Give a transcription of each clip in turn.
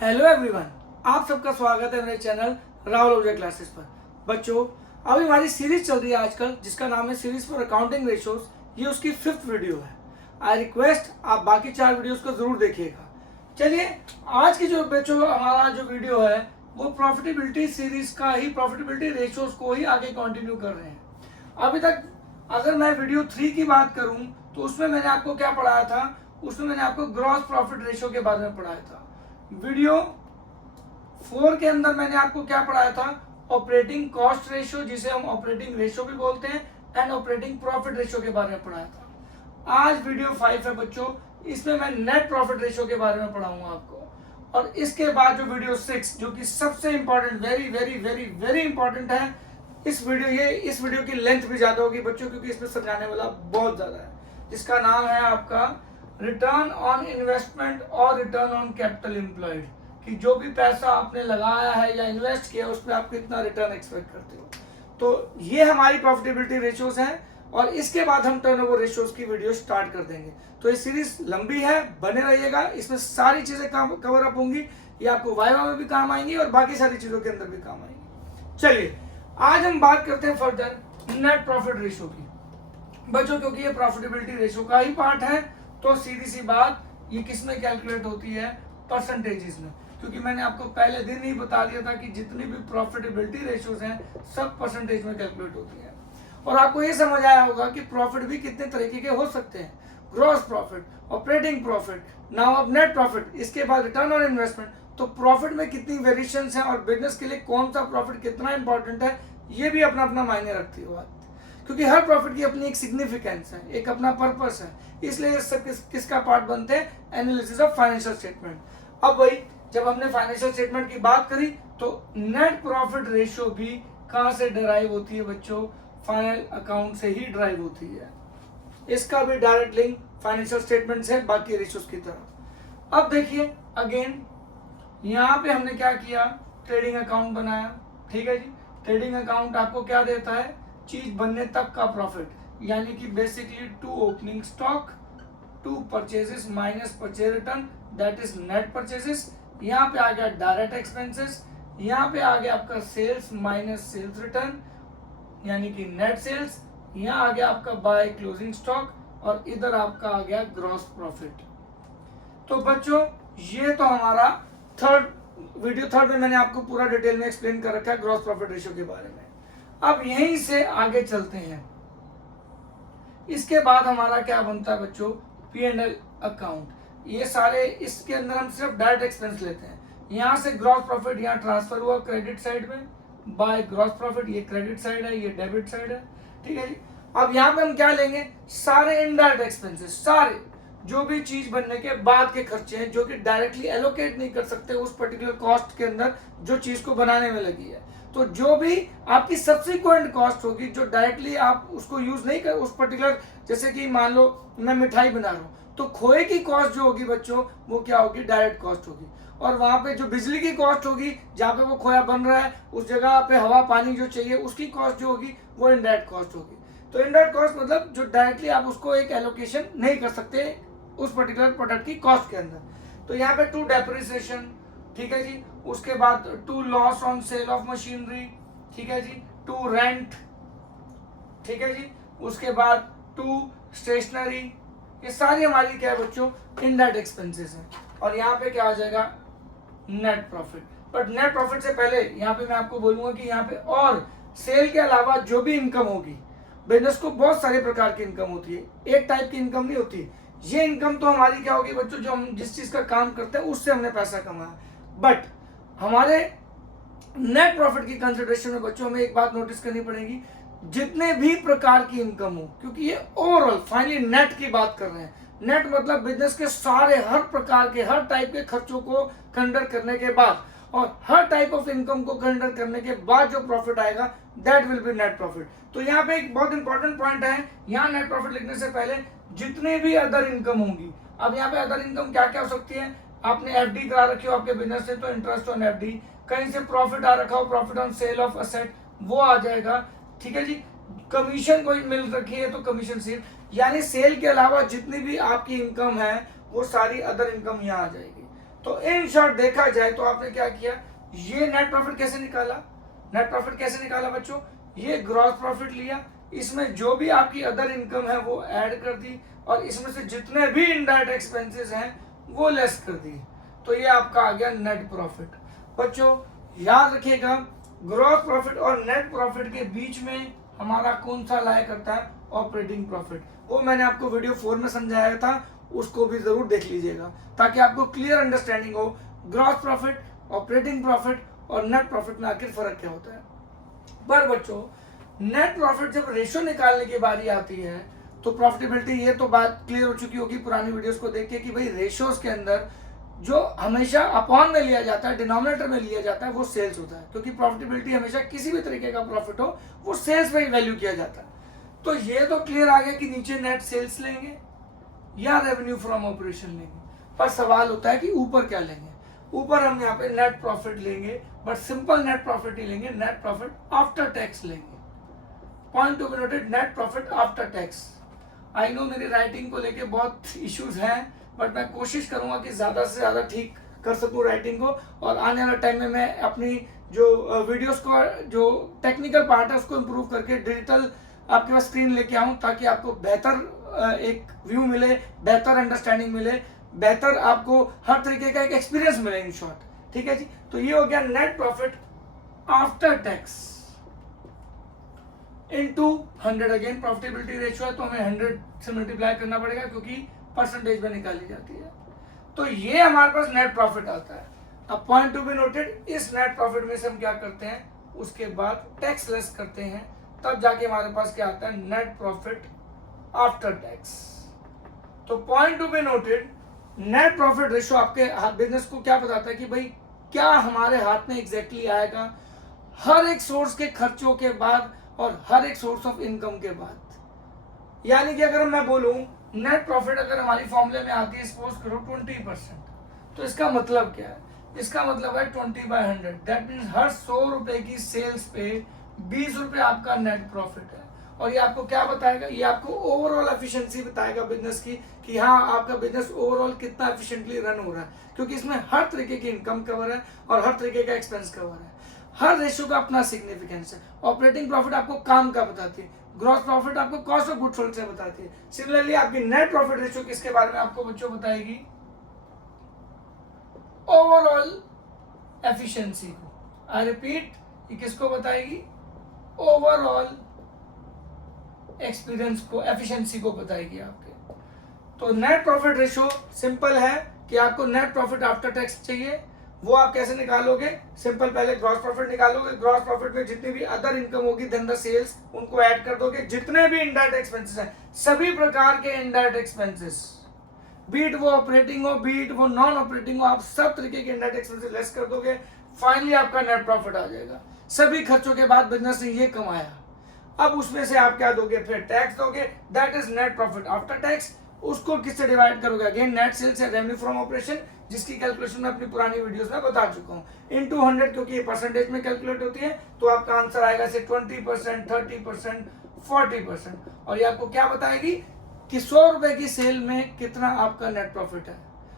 Hello everyone, आप सबका स्वागत है मेरे चैनल राहुल ओझा क्लासेस पर। बच्चों, अभी हमारी सीरीज चल रही है आजकल जिसका नाम है सीरीज फॉर अकाउंटिंग रेशियोज। ये उसकी 5th वीडियो है। आई रिक्वेस्ट आप बाकी 4 वीडियोस को जरूर देखिएगा। चलिए, आज की जो बच्चों हमारा जो वीडियो है वो प्रॉफिटेबिलिटी सीरीज का ही, प्रॉफिटेबिलिटी रेशियोज को ही आगे कंटिन्यू कर रहे हैं। अभी तक अगर मैं वीडियो 3 की बात करूं तो उसमें मैंने आपको क्या पढ़ाया था? उसमें मैंने आपको ग्रॉस प्रॉफिट रेशियो के बारे में पढ़ाया था। वीडियो 4 के अंदर मैंने आपको क्या पढ़ाया था? ऑपरेटिंग कॉस्ट रेशियो, जिसे हम ऑपरेटिंग रेशियो भी बोलते हैं, एंड ऑपरेटिंग प्रॉफिट रेशियो के बारे में पढ़ाया था। आज वीडियो 5 है बच्चों, इसमें मैं नेट प्रॉफिट रेशियो के बारे में पढ़ाऊंगा आपको। और इसके बाद जो वीडियो 6 जो कि सबसे important, very very very very important है, इस वीडियो की लेंथ भी ज्यादा होगी बच्चों, क्योंकि इसमें समझाने वाला बहुत ज्यादा है, जिसका नाम है आपका रिटर्न ऑन इन्वेस्टमेंट और रिटर्न ऑन कैपिटल एम्प्लॉयड। कि जो भी पैसा आपने लगाया है या इन्वेस्ट किया उसमें आप कितना रिटर्न एक्सपेक्ट करते हो। तो ये हमारी प्रॉफिटेबिलिटी रेशियोज हैं, और इसके बाद हम टर्नओवर रेशियोज की वीडियो स्टार्ट कर देंगे। तो ये सीरीज लंबी है, बने रहिएगा, इसमें सारी चीजें कवर अप होंगी। ये आपको वाइवा में भी काम आएंगी और बाकी सारी चीजों के अंदर भी काम आएंगी। चलिए, आज हम बात करते हैं फर्दर नेट प्रॉफिट रेशियो की बच्चों, क्योंकि ये प्रॉफिटेबिलिटी रेशियो का ही पार्ट है। तो सीधी सी बात, ये किस में कैलकुलेट होती है? परसेंटेजेस में। क्योंकि मैंने आपको पहले दिन ही बता दिया था कि जितनी भी प्रॉफिटेबिलिटी रेशियोज हैं सब परसेंटेज में कैलकुलेट होती है। और आपको ये समझ आया होगा कि प्रॉफिट भी कितने तरीके के हो सकते हैं। Gross profit, operating profit, now अब नेट प्रॉफिट, इसके बाद रिटर्न ऑन इन्वेस्टमेंट। तो प्रॉफिट में कितनी वेरिएशंस हैं और बिजनेस के लिए कौन सा प्रॉफिट कितना इंपॉर्टेंट है, ये भी अपना अपना मायने रखती है बात। क्योंकि हर प्रॉफिट की अपनी एक सिग्निफिकेंस है, एक अपना पर्पस है, इसलिए ये सब किसका पार्ट बनते हैं? Analysis of financial statement. अब वही, जब हमने फाइनेंशियल स्टेटमेंट की बात करी तो नेट प्रॉफिट रेशियो भी कहां से डराइव होती है बच्चों? फाइनल अकाउंट से ही ड्राइव होती है। इसका भी डायरेक्ट लिंक फाइनेंशियल स्टेटमेंट से बाकी रेशियोज की तरह। अब देखिए अगेन, यहाँ पे हमने क्या किया? ट्रेडिंग अकाउंट बनाया, ठीक है जी। ट्रेडिंग अकाउंट आपको क्या देता है? चीज बनने तक का प्रॉफिट, यानी कि basically 2 opening stock, 2 purchases minus purchase return, that is net purchases. यहाँ पे आ गया डायरेक्ट एक्सपेंसेस, यहाँ पे आ गया आपका सेल्स माइनस सेल्स रिटर्न, यानी कि नेट सेल्स। यहाँ आ गया आपका बाय क्लोजिंग स्टॉक, और इधर आपका आ गया ग्रॉस प्रॉफिट। तो बच्चों, ये तो हमारा वीडियो थर्ड में मैंने आपको पूरा डिटेल में एक्सप्लेन कर रखा है ग्रॉस प्रॉफिट रेशियो के बारे में। अब यहीं से आगे चलते हैं। इसके बाद हमारा क्या बनता है बच्चों? P&L account. ये सारे, इसके अंदर हम सिर्फ डायरेक्ट एक्सपेंस लेते हैं। यहाँ से ग्रॉस प्रॉफिट यहाँ ट्रांसफर हुआ क्रेडिट साइड में, बाय ग्रॉस प्रॉफिट, ये क्रेडिट साइड है, ये डेबिट साइड है, ठीक है जी। अब यहाँ पे हम क्या लेंगे? सारे इनडायरेक्ट एक्सपेंसेस, सारे जो भी चीज बनने के बाद के खर्चे हैं, जो कि डायरेक्टली एलोकेट नहीं कर सकते उस पर्टिकुलर कॉस्ट के अंदर जो चीज को बनाने में लगी है। तो जो भी आपकी सब्सिक्वेंट कॉस्ट होगी, जो डायरेक्टली आप उसको यूज नहीं कर, उस पर्टिकुलर, जैसे कि मान लो मैं मिठाई बना रहा हूँ, तो खोए की कॉस्ट जो होगी बच्चों, वो क्या होगी? डायरेक्ट कॉस्ट होगी। और वहां पे जो बिजली की कॉस्ट होगी, जहाँ पे वो खोया बन रहा है, उस जगह पे हवा पानी जो चाहिए, उसकी कॉस्ट जो होगी वो इनडायरेक्ट कॉस्ट होगी। तो इनडायरेक्ट कॉस्ट मतलब जो डायरेक्टली आप उसको एक एलोकेशन नहीं कर सकते उस पर्टिकुलर प्रोडक्ट की कॉस्ट के अंदर। तो यहाँ पे 2 डेप्रिसिएशन, ठीक है जी। उसके बाद 2 loss on sale of machinery, ठीक है जी। 2 रेंट, ठीक है जी। उसके बाद 2 स्टेशनरी। ये सारी हमारी क्या है बच्चों? इनडायरेक्ट एक्सपेंसेस है। और यहाँ पे क्या आ जाएगा? Net profit. But net profit से पहले यहाँ पे मैं आपको बोलूंगा कि यहाँ पे और सेल के अलावा जो भी इनकम होगी, बिजनेस को बहुत सारे प्रकार की इनकम होती है, एक टाइप की इनकम नहीं होती। ये इनकम तो हमारी क्या होगी बच्चों? जो हम जिस चीज का काम करते हैं उससे हमने पैसा कमाया। बट हमारे नेट प्रॉफिट की कंसिडरेशन में बच्चों हमें एक बात नोटिस करनी पड़ेगी, जितने भी प्रकार की इनकम हो, क्योंकि ये ओवरऑल फाइनली नेट की बात कर रहे हैं। नेट मतलब बिजनेस के सारे, हर प्रकार के, हर टाइप के खर्चों को कंसिडर करने के बाद और हर टाइप ऑफ इनकम को कंसिडर करने के बाद जो प्रॉफिट आएगा, that will be net profit. तो यहाँ पे एक बहुत इंपॉर्टेंट पॉइंट है, यहाँ नेट प्रॉफिट लिखने से पहले जितने भी अदर इनकम होंगी। अब यहाँ पे अदर इनकम क्या क्या हो सकती है? आपने एफडी करा रखी हो आपके बिजनेस से, तो इंटरेस्ट ऑन एफडी। कहीं से प्रॉफिट आ रखा हो, profit on sale of asset, वो आ जाएगा, ठीक है जी। कमीशन कोई मिल रखी है तो कमीशन सीट, यानी सेल के अलावा जितनी भी आपकी इनकम है वो सारी अदर इनकम यहाँ आ जाएगी। तो इन शॉर्ट देखा जाए तो आपने क्या किया, ये नेट प्रॉफिट कैसे निकाला, नेट प्रॉफिट कैसे निकाला बच्चों, ये ग्रॉस प्रॉफिट लिया, इसमें जो भी आपकी अदर इनकम है वो ऐड कर दी और इसमें से जितने भी इनडायरेक्ट एक्सपेंसेस हैं वो लेस कर दी, तो ये आपका आ गया नेट प्रॉफिट। बच्चों याद रखिएगा, ग्रॉस प्रॉफिट और नेट प्रॉफिट के बीच में हमारा कौन सा लाया करता है, ऑपरेटिंग प्रॉफिट। वो मैंने आपको वीडियो 4 में समझाया था, उसको भी जरूर देख लीजिएगा ताकि आपको क्लियर अंडरस्टैंडिंग हो ग्रॉस प्रॉफिट, ऑपरेटिंग प्रॉफिट और नेट प्रॉफिट में आखिर फर्क क्या होता है। पर बच्चों नेट प्रॉफिट जब रेशो निकालने की बारी आती है तो प्रॉफिटेबिलिटी, ये तो बात क्लियर हो चुकी होगी पुरानी वीडियोस को देख के कि भाई रेशोज के अंदर जो हमेशा अपॉन में लिया जाता है, डिनोमिनेटर में लिया जाता है, वो सेल्स होता है, क्योंकि प्रॉफिटेबिलिटी हमेशा किसी भी तरीके का प्रॉफिट हो वो सेल्स पे वैल्यू किया जाता है। तो ये तो क्लियर आ गया कि नीचे नेट सेल्स लेंगे या रेवेन्यू फ्रॉम ऑपरेशन लेंगे, पर सवाल होता है कि ऊपर क्या लेंगे। ऊपर हम यहाँ पे नेट प्रॉफिट लेंगे, बट सिंपल नेट प्रॉफिट ही लेंगे, नेट प्रॉफिट आफ्टर टैक्स लेंगे। Point to be noted, net profit after tax. I know मेरी राइटिंग को लेके बहुत इश्यूज हैं, बट मैं कोशिश करूंगा कि ज़्यादा से ज़्यादा ठीक कर सकूं राइटिंग को, और आने वाले टाइम में मैं अपनी जो वीडियोस को जो टेक्निकल पार्ट है उसको इम्प्रूव करके डिजिटल आपके पास स्क्रीन लेके आऊं, ताकि आपको बेहतर एक व्यू मिले, बेहतर अंडरस्टैंडिंग मिले, बेहतर आपको हर तरीके का एक एक्सपीरियंस मिले इन शॉर्ट। ठीक है जी, तो ये हो गया net profit after tax into 100। Again profitability ratio है तो हमें 100 से मल्टीप्लाई करना पड़ेगा क्योंकि परसेंटेज में निकाली जाती है। तो ये हमारे पास नेट प्रॉफिट आता है। अब पॉइंट टू बी नोटेड, इस नेट प्रॉफिट में से हम क्या करते हैं, उसके बाद टैक्स लेस करते हैं, तब जाके हमारे पास क्या आता है, नेट प्रॉफिट आफ्टर टैक्स। तो point to be noted, net profit ratio आपके बिजनेस को क्या बताता है कि भाई क्या हमारे हाथ में एग्जैक्टली आएगा हर एक सोर्स के खर्चों के बाद और हर एक सोर्स ऑफ इनकम के बाद। यानी कि अगर मैं बोलूं नेट प्रॉफिट अगर हमारी फॉर्मूले में आती है सपोज करो 20%, तो इसका मतलब क्या है, इसका मतलब है 20/100, दैट मीन्स हर 100 रुपए की सेल्स पे 20 रुपए आपका नेट प्रॉफिट है। और ये आपको क्या बताएगा, ये आपको ओवरऑल एफिशिएंसी बताएगा बिजनेस की, कि हाँ आपका बिजनेस ओवरऑल कितना एफिशिएंटली रन हो रहा है, क्योंकि इसमें हर तरीके की इनकम कवर है और हर तरीके का एक्सपेंस कवर है। हर रेशियो का अपना सिग्निफिकेंस है। ऑपरेटिंग प्रॉफिट आपको काम का बताती है, ग्रॉस प्रॉफिट आपको कॉस्ट ऑफ गुड्स सोल्ड से बताती है। सिमिलरली आपकी नेट प्रॉफिट रेशियो किसके बारे में आपको बच्चों बताएगी, ओवरऑल एफिशिएंसी को। आई रिपीट, ये किसको बताएगी, ओवरऑल एक्सपीरियंस को, एफिशिएंसी को बताएगी आपके। तो नेट प्रॉफिट रेशियो सिंपल है कि आपको नेट प्रॉफिट आफ्टर टैक्स चाहिए। वो आप कैसे निकालोगे, सिंपल, पहले ग्रॉस प्रॉफिट निकालोगे, ग्रॉस प्रॉफिट में जितनी भी अदर इनकम होगी देन द सेल्स, उनको ऐड कर दोगे। जितने भी इनडायरेक्ट एक्सपेंसेस हैं, सभी प्रकार के इनडायरेक्ट एक्सपेंसेस, बीट वो ऑपरेटिंग हो, बीट वो नॉन ऑपरेटिंग हो, आप सब तरीके के इनडायरेक्ट एक्सपेंसेस लेस कर दोगे, फाइनली आपका नेट प्रॉफिट आ जाएगा। सभी खर्चों के बाद बिजनेस ने ये कमाया, अब उसमें से आप क्या दोगे, फिर टैक्स दोगे, that is net profit after tax. उसको किससे डिवाइड करोगे, अगेन नेट सेल्स या रेवेन्यू फ्रॉम ऑपरेशन, जिसकी कैलकुलेशन मैं अपनी पुरानी वीडियोस में बता चुका हूँ, इनटू 100, क्योंकि ये परसेंटेज में कैलकुलेट होती है, तो आपका आंसर आएगा से 20%, 30%, 40%। और ये आपको क्या बताएगी कि 100 रुपए की सेल में कितना आपका नेट प्रॉफिट है,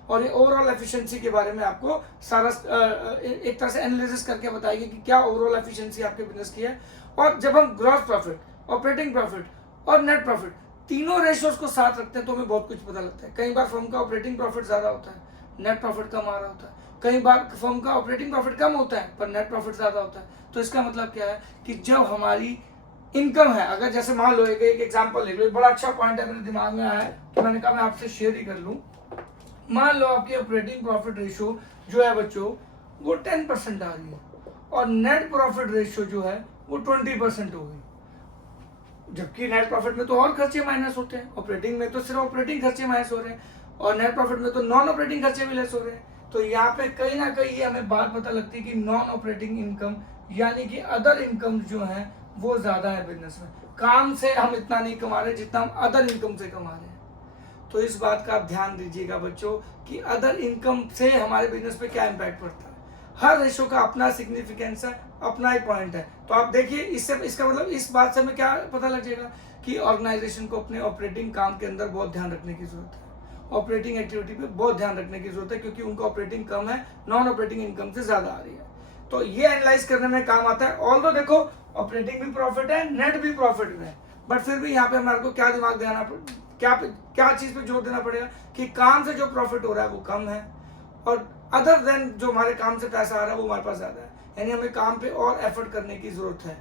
और ये ओवरऑल एफिशिएंसी के बारे में आपको सारा एक तरह से एनालिसिस करके बताएगी कि क्या ओवरऑल एफिशिएंसी आपके बिजनेस की है। और जब हम ग्रॉस प्रॉफिट, ऑपरेटिंग प्रॉफिट और नेट प्रॉफिट तीनों रेशियोज को साथ रखते हैं तो हमें बहुत कुछ पता लगता है। कई बार फर्म का ऑपरेटिंग प्रॉफिट ज्यादा होता है, नेट प्रॉफिट कम आ रहा होता है, कई बार फर्म का ऑपरेटिंग प्रॉफिट कम होता है पर नेट प्रॉफिट ज्यादा होता है। तो इसका मतलब क्या है कि जब हमारी इनकम है, अगर जैसे मान लो एक एग्जांपल ले लो, बड़ा अच्छा पॉइंट है मेरे दिमाग में आया है तो मैंने कहा मैं आपसे शेयर ही कर लूं। मान लो आपकी ऑपरेटिंग प्रॉफिट रेशियो जो है बच्चों वो 10% आ रही है और नेट प्रॉफिट रेशियो जो है वो 20% हो गई, जबकि नेट प्रॉफिट में तो और खर्चे माइनस होते हैं, ऑपरेटिंग में तो सिर्फ ऑपरेटिंग खर्चे माइनस हो रहे हैं और नेट प्रॉफिट में तो नॉन ऑपरेटिंग खर्चे भी लेस हो रहे हैं। तो यहाँ पे कहीं ना कहीं ये हमें बात पता लगती है कि नॉन ऑपरेटिंग इनकम यानी कि अदर इनकम जो है वो ज्यादा है बिजनेस में। काम से हम इतना नहीं कमा रहे जितना हम अदर इनकम से कमा रहे हैं। तो इस बात का आप ध्यान दीजिएगा बच्चों कि अदर इनकम से हमारे बिजनेस पे क्या इम्पैक्ट पड़ता है। हर रेशो का अपना सिग्निफिकेंस है, अपना ही पॉइंट है। तो आप देखिए इससे, इसका मतलब इस बात से हमें क्या पता लग जाएगा कि ऑर्गेनाइजेशन को अपने ऑपरेटिंग काम के अंदर बहुत ध्यान रखने की जरूरत है। ऑपरेटिंग एक्टिविटी पे बहुत ध्यान रखने की जरूरत है, क्योंकि उनका ऑपरेटिंग कम है, नॉन ऑपरेटिंग इनकम से ज्यादा आ रही है। तो ये एनालाइज करने में काम आता है। ऑल्दो देखो ऑपरेटिंग भी प्रॉफिट है, नेट भी प्रॉफिट में है, बट फिर भी यहाँ पे हमारे को क्या दिमाग देना क्या चीज पे जोर देना पड़ेगा कि काम से जो प्रॉफिट हो रहा है वो कम है, और अदर देन जो हमारे काम से पैसा आ रहा है वो हमारे पास ज्यादा है, यानी हमें काम पे और एफर्ट करने की जरूरत है।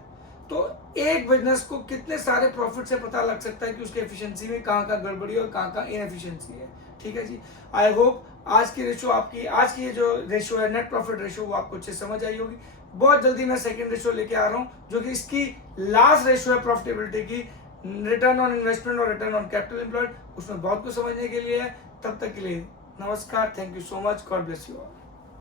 तो एक बिजनेस को कितने सारे प्रॉफिट से पता लग सकता है कि उसकी एफिशिएंसी में कहाँ गड़बड़ी और कहाँ इनएफिशिएंसी है। ठीक है जी, आई होप आज की ये जो रेशो है नेट प्रॉफिट रेशो वो आपको अच्छे समझ आई होगी। बहुत जल्दी मैं सेकंड रेशो लेके आ रहा हूँ, जो कि इसकी लास्ट रेशो है प्रॉफिटेबिलिटी की, रिटर्न ऑन इन्वेस्टमेंट और रिटर्न ऑन कैपिटल एम्प्लॉयड। उसमें बहुत कुछ समझने के लिए है। तब तक के लिए नमस्कार, thank you so much, God bless you all.